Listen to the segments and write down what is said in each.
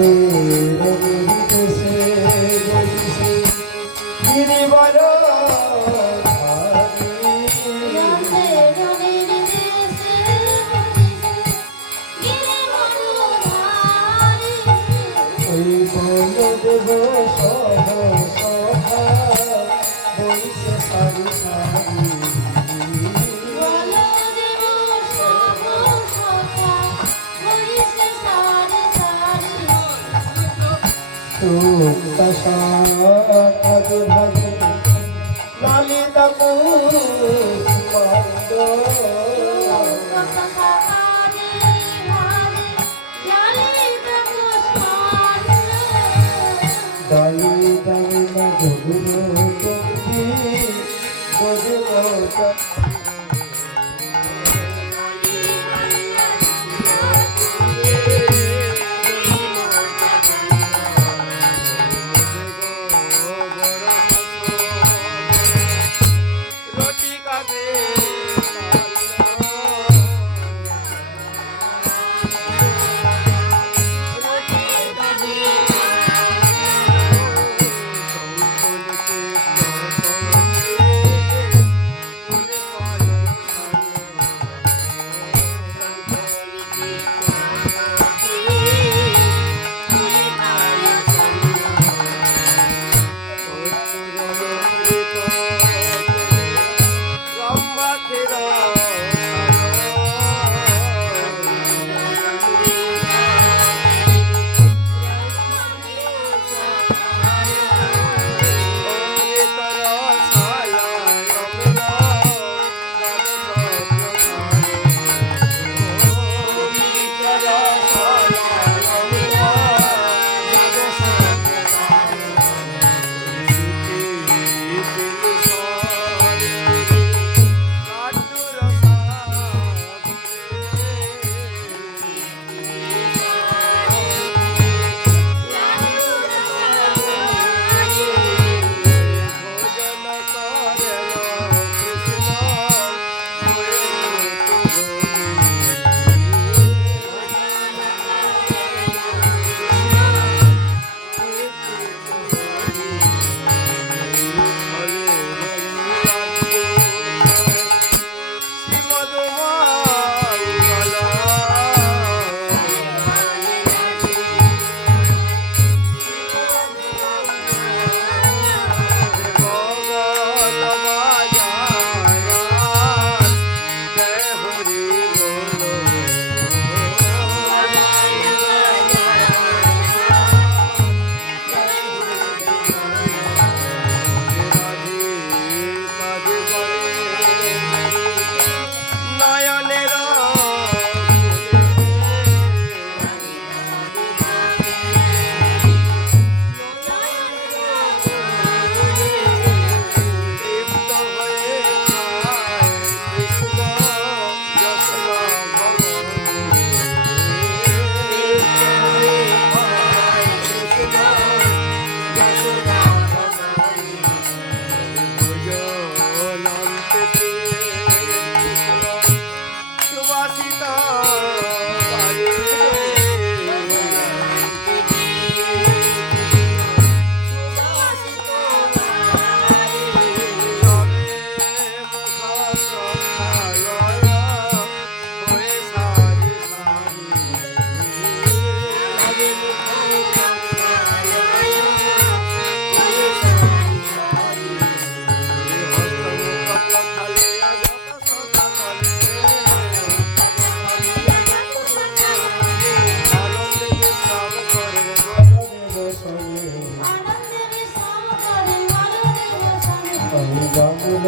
রাতে ললিতা কুষ্মাণ্ড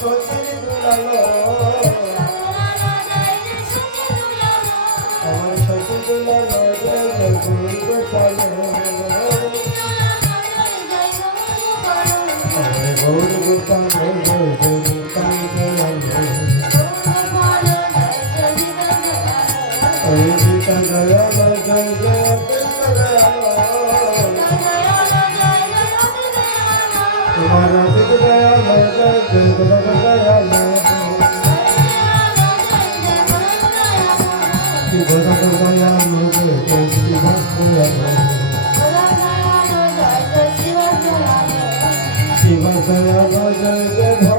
সচির দুলালো আমার সচির দুলালো ঘুরতে পালো Gour Gopal Gour Jai Jai Jai Jai Shiva Jaya Jaya Jaya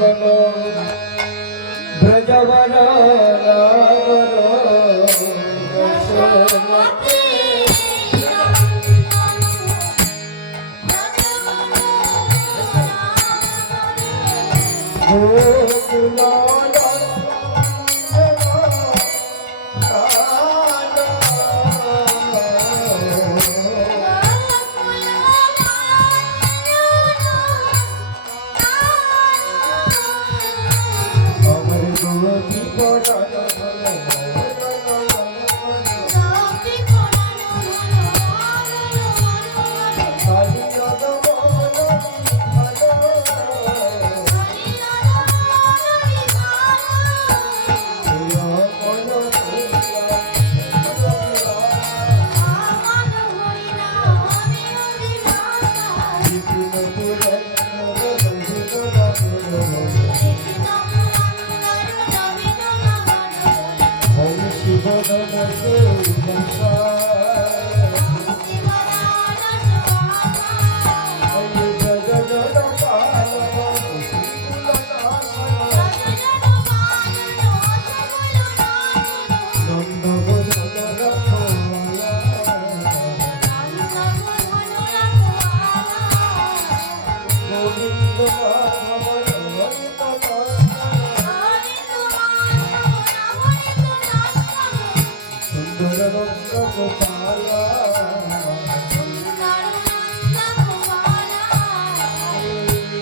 बनो ब्रजवरा Hare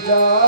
já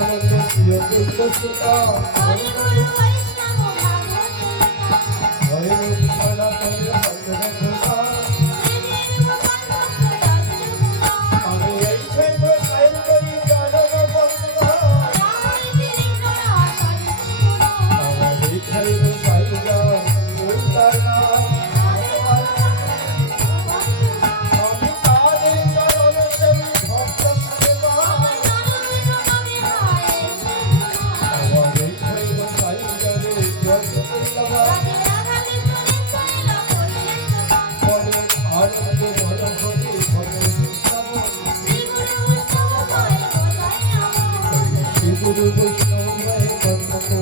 i'm Hare Krishna, Hare Krishna, Krishna Krishna, Hare Hare.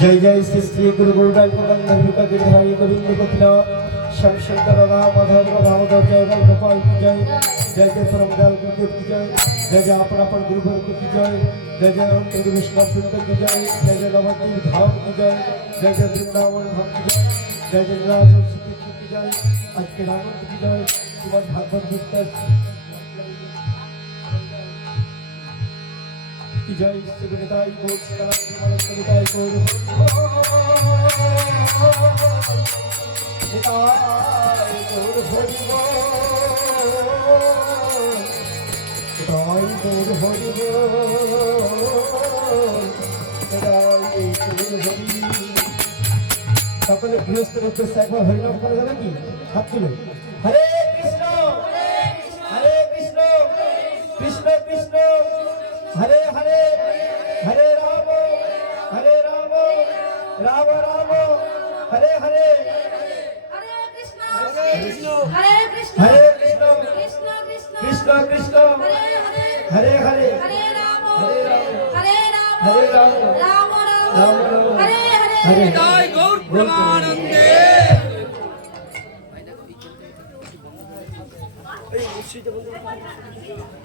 जय जय श्री श्री गुरु गोविंद गोविंद गोपिला श्याम शंकर राधा माधव राधा जय राम गोपाल की जय जय जय परम दयाल गुरुदेव की जय जय जय अपना पर गुरु वर्ग की जय जय जय राम प्रभु विष्णु की जय जय जय नवद्वीप धाम की जय जय जय वृंदावन धाम की जय जय जय राज की जय आज के रानंद की जय सुबह भागवत জয় শিবতাই গোস্তাই গৌর গৌর হরিব জয় গৌর হরিব সকলে গৃহস্থের উদ্দেশ্যে একবার হরিনাম করা যাবে কি? হাত তুলে। হরে হরে হরে। হরে কৃষ্ণ। কৃষ্ণ। হরে কৃষ্ণ। হরে কৃষ্ণ। কৃষ্ণ কৃষ্ণ। কৃষ্ণ কৃষ্ণ। হরে হরে। হরে হরে। হরে রাম। হরে রাম। হরে রাম। হরে রাম। রাম রাম। রাম রাম। হরে হরে। হরে জয় গৌর প্রেমানন্দে। এই মুর্শিদাবাদ